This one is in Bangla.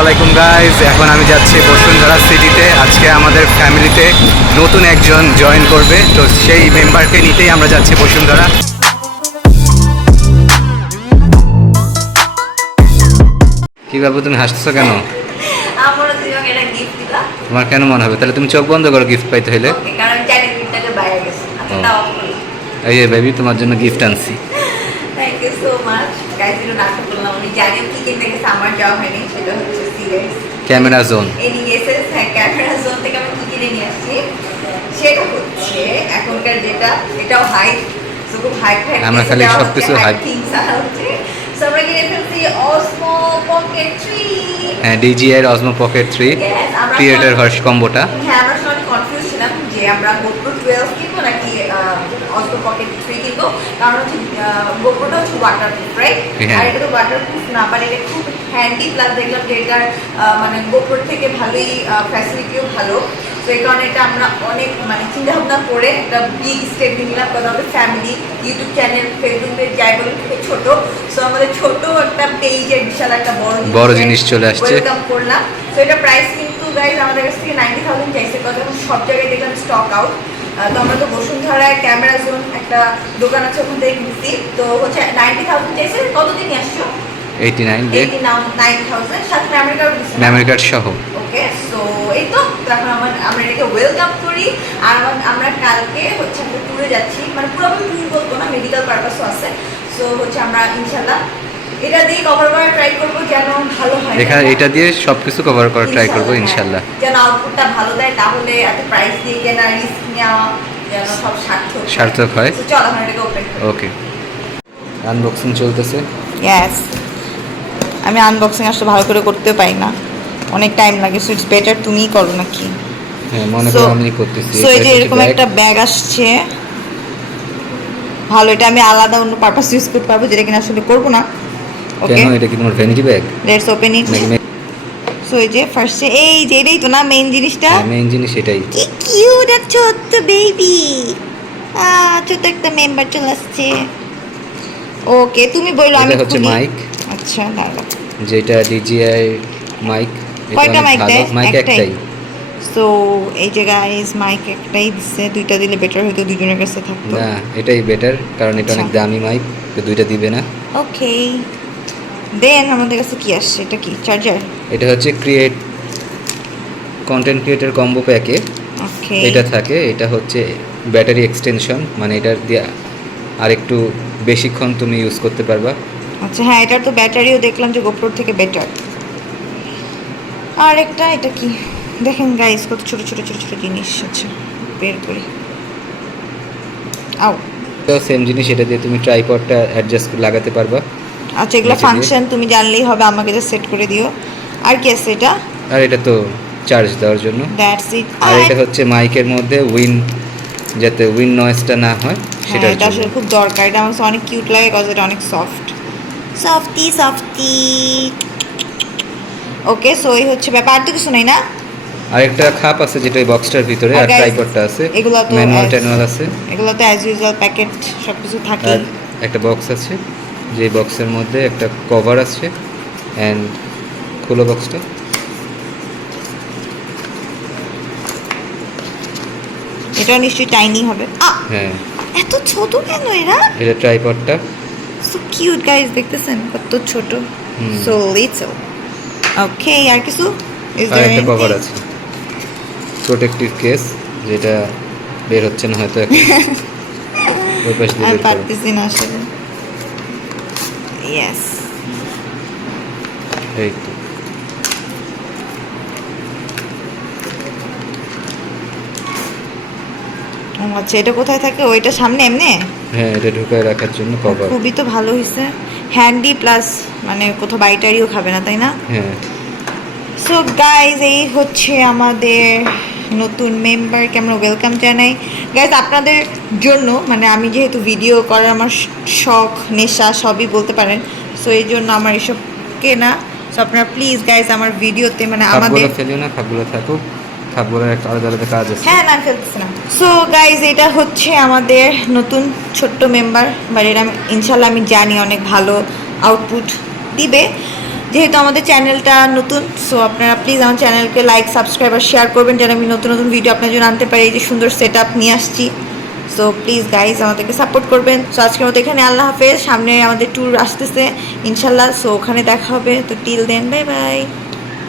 আলাইকুম গাইজ, এখন আমি যাচ্ছি বসুন্ধরা সিটিতে। আজকে আমাদের ফ্যামিলিতে নতুন একজন জয়েন করবে, তো সেই মেম্বারকে নিতেই আমরা যাচ্ছি বসুন্ধরা। কি বাবু, তুমি হাসতেছো কেন? তোমার কেন মনে হবে? তাহলে তুমি চোখ বন্ধ করো গিফট পাইতে হইলে। এই যে বেবি, তোমার জন্য গিফট আনছি। Thank you so much guys. এটা নাটক করলাম, আমি জানি কি কিনতে গেছে, আমার যাওয়া হয়নি। সেটা হচ্ছে সিরিয়াস ক্যামেরা জোন। এনইএসএস, হ্যাঁ ক্যামেরা জোন থেকে আমি কি কিনে নিয়ে আসছি সেটা হচ্ছে এখনকার যেটা, এটাও হাই, খুব হাই ফাই। আমরা খালি সবকিছু হাই থিংস হচ্ছে। সো আমরা কিনে ফেলছি অসমো পকেট 3। হ্যাঁ, DJI এর অসমো পকেট 3 ক্রিয়েটর ভার্স কম্বোটা। হ্যাঁ, আমরা সবাই কনফিউজ ছিলাম যে আমরা GoPro 12 কিনবো নাকি অসমো পকেট 3 কিনবো, কারণ হচ্ছে GoProটা হচ্ছে ওয়াটারপ্রুফ, রাইট? আর এটা তো ওয়াটারপ্রুফ না, মানে এটা খুব হ্যান্ডি, প্লাস দেখলাম যে এটার মানে GoPro থেকে ভালোই ফ্যাসিলিটিও ভালো। তো এই কারণে এটা আমরা অনেক মানে চিন্তা ভাবনা করে একটা বিগ স্টেপ নিলাম, কারণ আমাদের family, YouTube channel, Facebook page যাই বলেন খুবই ছোট। সো আমাদের ছোট একটা পেজের বিশাল একটা বড় জিনিস চলে আসছে, ওয়েলকাম করলাম। তো এটা প্রাইস কিন্তু গাইজ আমাদের কাছ থেকে 90,000 চাইছে, কথা এখন সব জায়গায় দেখলাম স্টক আউট। তো আমরা তো বসুন্ধরায় ক্যামেরা জোন একটা দোকান আছে, ওখান থেকে কিনছি। তো হচ্ছে 90,000 চাইছে। কতদিন আসছো? 89,000 সাথে মেমোরি কার্ড সহ। ওকে, সো এই তো এখন আমরা এটাকে ওয়েলকাম করি। আর আমরা কালকে হচ্ছে আমরা ট্যুরে যাচ্ছি, মানে পুরোপুরি ট্যুর বলবো না, মেডিকেল পারপাসও আছে। সো হচ্ছে আমরা ইনশাল্লাহ এটা দিয়ে কভার করার ট্রাই করবো, যেন ভালো হয়। এখানে এটা দিয়ে সবকিছু কভার করার ট্রাই করবো ইনশাল্লাহ, যেন আউটপুটটা ভালো দেয়। তাহলে এত প্রাইস দিয়ে কেনা, রিস্ক নেওয়া যেন সব সার্থক হয়। চল আমরা এটাকে ওপেন করি। ওকে, আনবক্সিং চলতেছে। ইয়েস, আমি আনবক্সিং আসলে ভালো করে করতে পারি না, অনেক টাইম লাগে। সো ইটস বেটার তুমিই করো নাকি? হ্যাঁ, মনে করো আমি করতেছি। সো এই যে এরকম একটা ব্যাগ আসছে, ভালো। এটা আমি আলাদা অন্য পারপাস ইউজ করতে পারবো, যেটা কিনা আসলে করবো না। ওকে, কেন? এটা কি তোমার vanity bag? Let's open it. So এই যে ফার্স্টে এই যে এটাই তো না মেইন জিনিসটা। মেইন জিনিস এটাই। কি কিউট একটা ছোট্ট বেবি, ছোট্ট একটা মেম্বার চলে আসছে। ওকে, তুমি বললো আমি হচ্ছে মাইক। আচ্ছা দাঁড়াও, যেটা DJI মাইক। কয়টা মাইক দেয়? মাইক একটাই। সো এই যে গাইস মাইক একটাই দিচ্ছে, দুইটা দিলে বেটার হতো, দুজনের কাছে থাকতো। না, এটাই বেটার, কারণ এটা অনেক দামি মাইক, তো দুইটা দিবে না। ওকে, দেন আমাদের কাছে কি আসছে? এটা কি চার্জার? এটা হচ্ছে কন্টেন্ট ক্রিয়েটর কম্বো প্যাকে ওকে, এটা থাকে। এটা হচ্ছে ব্যাটারি এক্সটেনশন, মানে এটার দিয়ে আরেকটু বেশিক্ষণ তুমি ইউজ করতে পারবা। আচ্ছা হ্যাঁ, এটার তো ব্যাটারিও দেখলাম যে GoPro থেকে বেটার। আর একটা এটা কি দেখেন গাইস, কত ছোট ছোট ছোট ছোট জিনিস আছে, বের করি। আও, তো সেম জিনিস, এটা দিয়ে তুমি ট্রাইপডটা অ্যাডজাস্ট লাগাতে পারবা। আচ্ছা এগুলো ফাংশন তুমি জানলেই হবে, আমাকে যা সেট করে দিও। আর কি আছে এটা? আর এটা তো চার্জ দেওয়ার জন্য। That's it. আর এটা হচ্ছে মাইকের মধ্যে যাতে উইন নয়েজটা না হয় সেটা। এটা আসলে খুব দরকার, এটা আমার অনেক কিউট লাগে, কজ এটা অনেক সফটি। ওকে, সো এই হচ্ছে ব্যাপার, আর তো কিছু নাই না? আরেকটা খাপ আছে যেটা এই বক্সটার ভিতরে, আর ট্রাইপডটা আছে, এগুলো তো ম্যানুয়াল আছে। এগুলো তো অ্যাজ ইউজুয়াল প্যাকেট সবকিছু থাকে। আর একটা বক্স আছে, যে বক্সের মধ্যে একটা কভার আছে। এন্ড খোলো বক্সটা। এটা নিশ্চয়ই টাইনি হবে। হ্যাঁ, এত ছোট কেন এরা? এটা ট্রাইপডটা। সো কিউট গাইস, দেখতেছেন কত ছোট, সো লিটল। ওকে, আর কিছু? আর একটা কভার আছে, প্রোটেক্টিভ কেস, যেটা বের হচ্ছে না হয়তো এখন। ওই পাশ দিয়ে বের করো। পারতেছি না আসলে। ইয়েস, এই তো। আচ্ছা এটা কোথায় থাকে? ওইটা সামনে এমনি? হ্যাঁ, এটা ঢুকায় রাখার জন্য কভার। খুবই তো ভালো হয়েছে, হ্যান্ডি, প্লাস মানে কোথাও বাইটারিও খাবে না, তাই না? হ্যাঁ। সো গাইজ এই হচ্ছে আমাদের নতুন মেম্বারকে আমরা ওয়েলকাম জানাই। গাইজ আপনাদের জন্য, মানে আমি যেহেতু ভিডিও করার আমার শখ, নেশা সবই বলতে পারেন, সো এই জন্য আমার এসব কেনা। সো আপনারা প্লিজ গাইজ আমার ভিডিওতে, মানে আমাদের ফেলিও না, খাপগুলো থাকুক, খাপগুলোর একটা আলাদা আলাদা কাজ আছে। হ্যাঁ না, ফেলতেছি না। সো গাইজ এটা হচ্ছে আমাদের নতুন ছোট্ট মেম্বার, বাট এটা ইনশাল্লাহ আমি জানি অনেক ভালো আউটপুট দিবে। যেহেতু আমাদের চ্যানেলটা নতুন, সো আপনারা প্লিজ আমার চ্যানেলকে লাইক, সাবস্ক্রাইব আর শেয়ার করবেন, যেন আমি নতুন নতুন ভিডিও আপনার জন্য আনতে পারি। এই যে সুন্দর সেট আপ নিয়ে আসছি, সো প্লিজ গাইজ আমাদেরকে সাপোর্ট করবেন। সো আজকের মতো এখানে আল্লাহ হাফেজ। সামনে আমাদের ট্যুর আসতেছে ইনশাল্লাহ, সো ওখানে দেখা হবে। তো টিল দেন, বাই বাই।